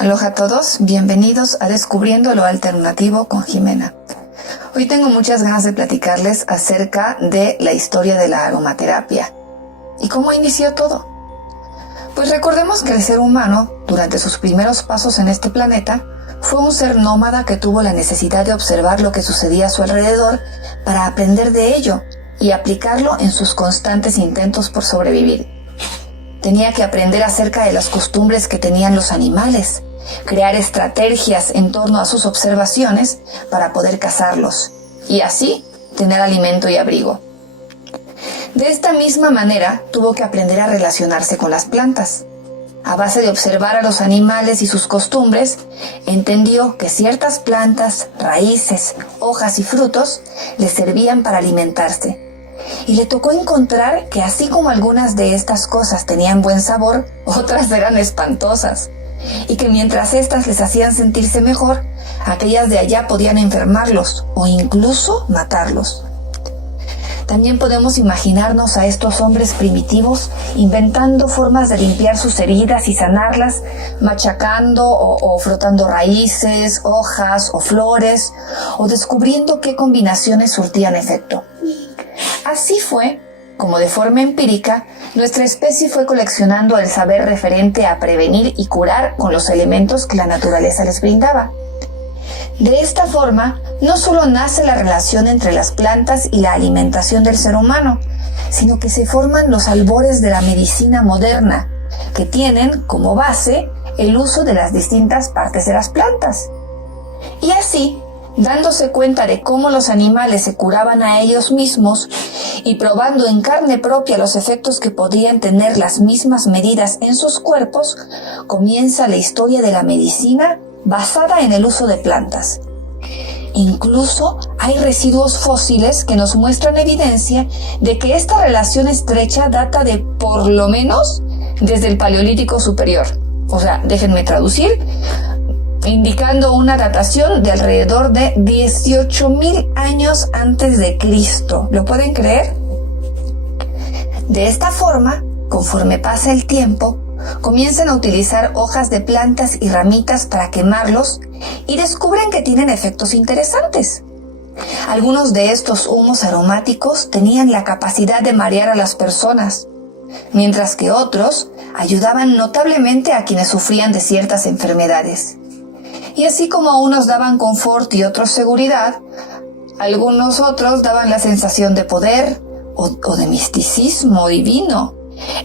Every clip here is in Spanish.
Aloha a todos, bienvenidos a Descubriendo lo Alternativo con Jimena. Hoy tengo muchas ganas de platicarles acerca de la historia de la aromaterapia y cómo inició todo. Pues recordemos que el ser humano, durante sus primeros pasos en este planeta, fue un ser nómada que tuvo la necesidad de observar lo que sucedía a su alrededor para aprender de ello y aplicarlo en sus constantes intentos por sobrevivir. Tenía que aprender acerca de las costumbres que tenían los animales, crear estrategias en torno a sus observaciones para poder cazarlos y así tener alimento y abrigo. De esta misma manera tuvo que aprender a relacionarse con las plantas. A base de observar a los animales y sus costumbres, entendió que ciertas plantas, raíces, hojas y frutos le servían para alimentarse. Y le tocó encontrar que así como algunas de estas cosas tenían buen sabor, otras eran espantosas. Y que mientras estas les hacían sentirse mejor, aquellas de allá podían enfermarlos o incluso matarlos. También podemos imaginarnos a estos hombres primitivos inventando formas de limpiar sus heridas y sanarlas, machacando o frotando raíces, hojas o flores, o descubriendo qué combinaciones surtían efecto. Así fue como de forma empírica nuestra especie fue coleccionando el saber referente a prevenir y curar con los elementos que la naturaleza les brindaba. De esta forma, no solo nace la relación entre las plantas y la alimentación del ser humano, sino que se forman los albores de la medicina moderna, que tienen como base el uso de las distintas partes de las plantas. Y así, dándose cuenta de cómo los animales se curaban a ellos mismos y probando en carne propia los efectos que podían tener las mismas medidas en sus cuerpos, comienza la historia de la medicina basada en el uso de plantas. Incluso hay residuos fósiles que nos muestran evidencia de que esta relación estrecha data de por lo menos desde el Paleolítico Superior. O sea, déjenme traducir, indicando una datación de alrededor de 18,000 años antes de Cristo. ¿Lo pueden creer? De esta forma, conforme pasa el tiempo, comienzan a utilizar hojas de plantas y ramitas para quemarlos y descubren que tienen efectos interesantes. Algunos de estos humos aromáticos tenían la capacidad de marear a las personas, mientras que otros ayudaban notablemente a quienes sufrían de ciertas enfermedades. Y así como unos daban confort y otros seguridad, algunos otros daban la sensación de poder o de misticismo divino,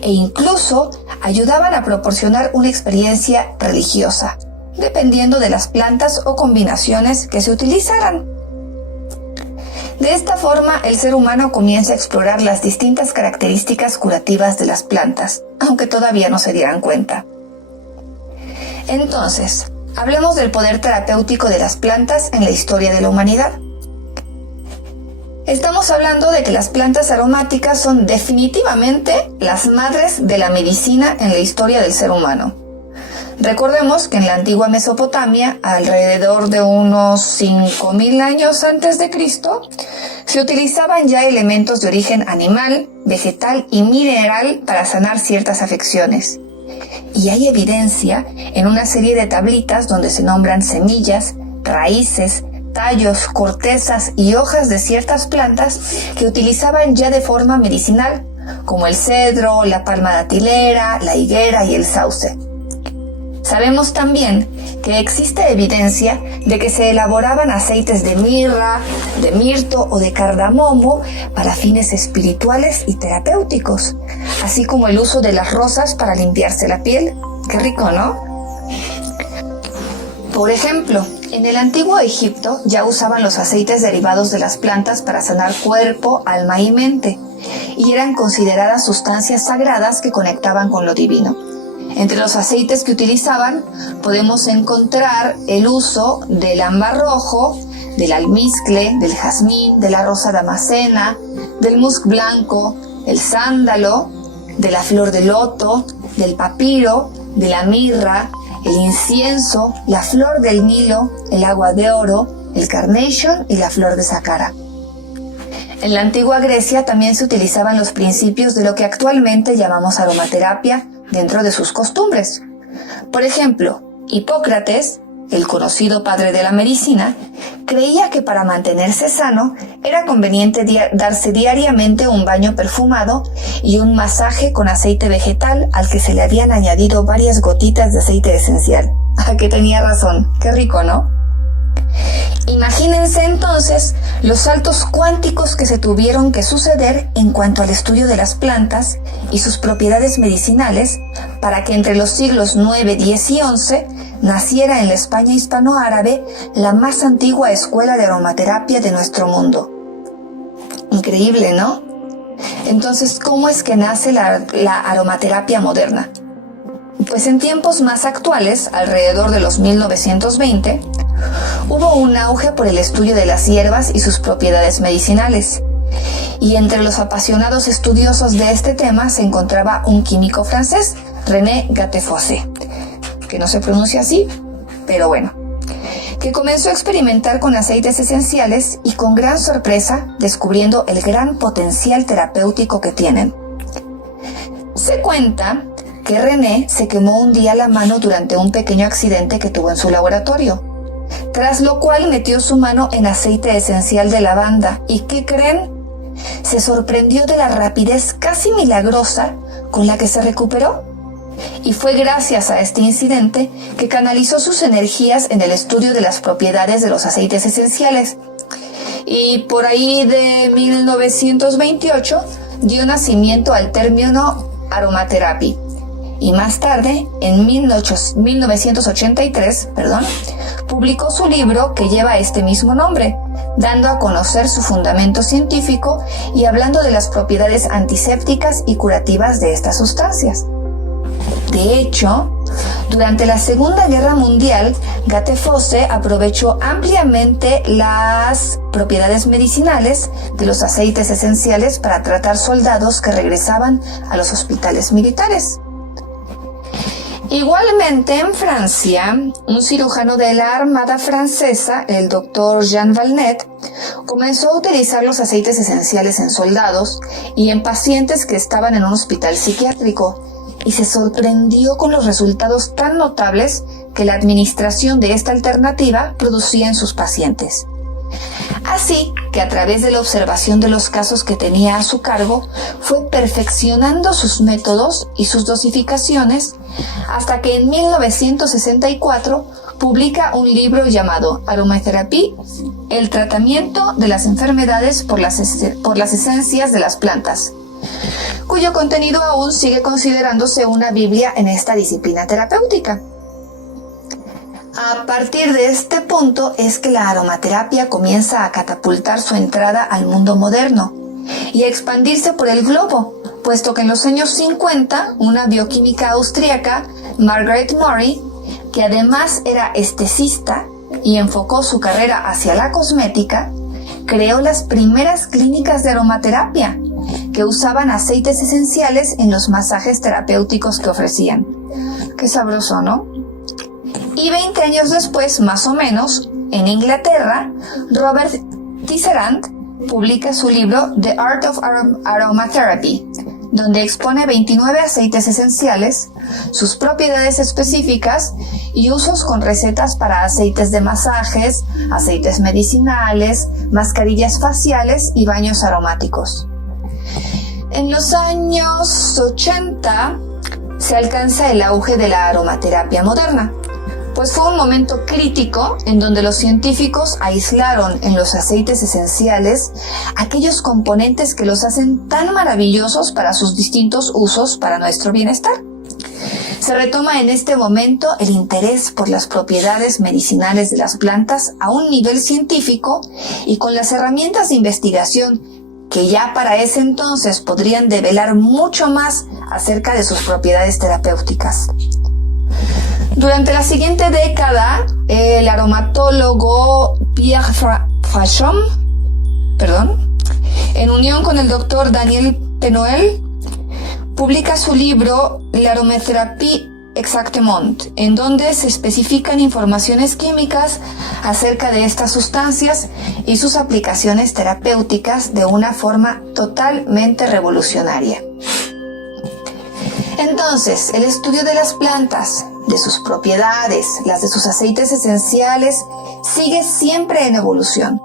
e incluso ayudaban a proporcionar una experiencia religiosa, dependiendo de las plantas o combinaciones que se utilizaran. De esta forma, el ser humano comienza a explorar las distintas características curativas de las plantas, aunque todavía no se dieran cuenta. Entonces, hablemos del poder terapéutico de las plantas en la historia de la humanidad. Estamos hablando de que las plantas aromáticas son definitivamente las madres de la medicina en la historia del ser humano. Recordemos que en la antigua Mesopotamia, alrededor de unos 5,000 años antes de Cristo, se utilizaban ya elementos de origen animal, vegetal y mineral para sanar ciertas afecciones. Y hay evidencia en una serie de tablitas donde se nombran semillas, raíces, tallos, cortezas y hojas de ciertas plantas que utilizaban ya de forma medicinal, como el cedro, la palma datilera, la higuera y el sauce. Sabemos también que existe evidencia de que se elaboraban aceites de mirra, de mirto o de cardamomo para fines espirituales y terapéuticos, así como el uso de las rosas para limpiarse la piel. ¡Qué rico!, ¿no? Por ejemplo, en el antiguo Egipto ya usaban los aceites derivados de las plantas para sanar cuerpo, alma y mente, y eran consideradas sustancias sagradas que conectaban con lo divino. Entre los aceites que utilizaban podemos encontrar el uso del ámbar rojo, del almizcle, del jazmín, de la rosa damascena, del musk blanco, el sándalo, de la flor de loto, del papiro, de la mirra, el incienso, la flor del Nilo, el agua de oro, el carnation y la flor de sacara. En la antigua Grecia también se utilizaban los principios de lo que actualmente llamamos aromaterapia dentro de sus costumbres. Por ejemplo, Hipócrates, el conocido padre de la medicina, creía que para mantenerse sano era conveniente darse diariamente un baño perfumado y un masaje con aceite vegetal al que se le habían añadido varias gotitas de aceite esencial. Ah, que tenía razón, qué rico, ¿no? Imagínense entonces los saltos cuánticos que se tuvieron que suceder en cuanto al estudio de las plantas y sus propiedades medicinales para que entre los siglos IX, X y XI naciera en la España hispanoárabe la más antigua escuela de aromaterapia de nuestro mundo. Increíble, ¿no? Entonces, ¿cómo es que nace la aromaterapia moderna? Pues en tiempos más actuales, alrededor de los 1920, hubo un auge por el estudio de las hierbas y sus propiedades medicinales. Y entre los apasionados estudiosos de este tema se encontraba un químico francés, René Gattefossé, que no se pronuncia así, pero bueno, que comenzó a experimentar con aceites esenciales y con gran sorpresa descubriendo el gran potencial terapéutico que tienen. Se cuenta que René se quemó un día la mano durante un pequeño accidente que tuvo en su laboratorio, tras lo cual metió su mano en aceite esencial de lavanda y ¿qué creen? Se sorprendió de la rapidez casi milagrosa con la que se recuperó. Y fue gracias a este incidente que canalizó sus energías en el estudio de las propiedades de los aceites esenciales. Y por ahí de 1928 dio nacimiento al término aromaterapia. Y más tarde, en 1983, publicó su libro que lleva este mismo nombre, dando a conocer su fundamento científico y hablando de las propiedades antisépticas y curativas de estas sustancias. De hecho, durante la Segunda Guerra Mundial, Gattefossé aprovechó ampliamente las propiedades medicinales de los aceites esenciales para tratar soldados que regresaban a los hospitales militares. Igualmente en Francia, un cirujano de la Armada francesa, el doctor Jean Valnet, comenzó a utilizar los aceites esenciales en soldados y en pacientes que estaban en un hospital psiquiátrico, y se sorprendió con los resultados tan notables que la administración de esta alternativa producía en sus pacientes. Así que a través de la observación de los casos que tenía a su cargo, fue perfeccionando sus métodos y sus dosificaciones hasta que en 1964 publica un libro llamado Aromathérapie, el tratamiento de las enfermedades por las esencias de las plantas, cuyo contenido aún sigue considerándose una Biblia en esta disciplina terapéutica. A partir de este punto es que la aromaterapia comienza a catapultar su entrada al mundo moderno y a expandirse por el globo, puesto que en los años 50 una bioquímica austríaca, Margaret Murray, que además era estesista y enfocó su carrera hacia la cosmética, creó las primeras clínicas de aromaterapia que usaban aceites esenciales en los masajes terapéuticos que ofrecían. Qué sabroso, ¿no? Y 20 años después, más o menos, en Inglaterra, Robert Tisserand publica su libro The Art of Aromatherapy, donde expone 29 aceites esenciales, sus propiedades específicas y usos con recetas para aceites de masajes, aceites medicinales, mascarillas faciales y baños aromáticos. En los años 80 se alcanza el auge de la aromaterapia moderna, pues fue un momento crítico en donde los científicos aislaron en los aceites esenciales aquellos componentes que los hacen tan maravillosos para sus distintos usos para nuestro bienestar. Se retoma en este momento el interés por las propiedades medicinales de las plantas a un nivel científico y con las herramientas de investigación que ya para ese entonces podrían develar mucho más acerca de sus propiedades terapéuticas. Durante la siguiente década, el aromatólogo Pierre Fachon, en unión con el doctor Daniel Penouel, publica su libro L'Aromathérapie Exactement, en donde se especifican informaciones químicas acerca de estas sustancias y sus aplicaciones terapéuticas de una forma totalmente revolucionaria. Entonces, el estudio de las plantas, de sus propiedades, las de sus aceites esenciales, sigue siempre en evolución.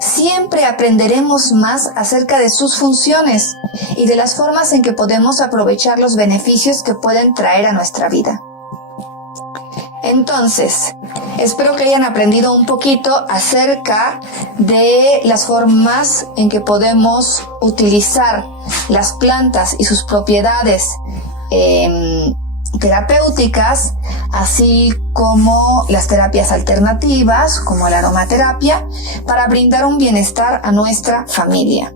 Siempre aprenderemos más acerca de sus funciones y de las formas en que podemos aprovechar los beneficios que pueden traer a nuestra vida. Entonces, espero que hayan aprendido un poquito acerca de las formas en que podemos utilizar las plantas y sus propiedades terapéuticas, así como las terapias alternativas, como la aromaterapia, para brindar un bienestar a nuestra familia.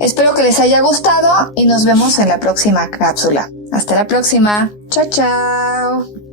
Espero que les haya gustado y nos vemos en la próxima cápsula. Hasta la próxima. Chao, chao.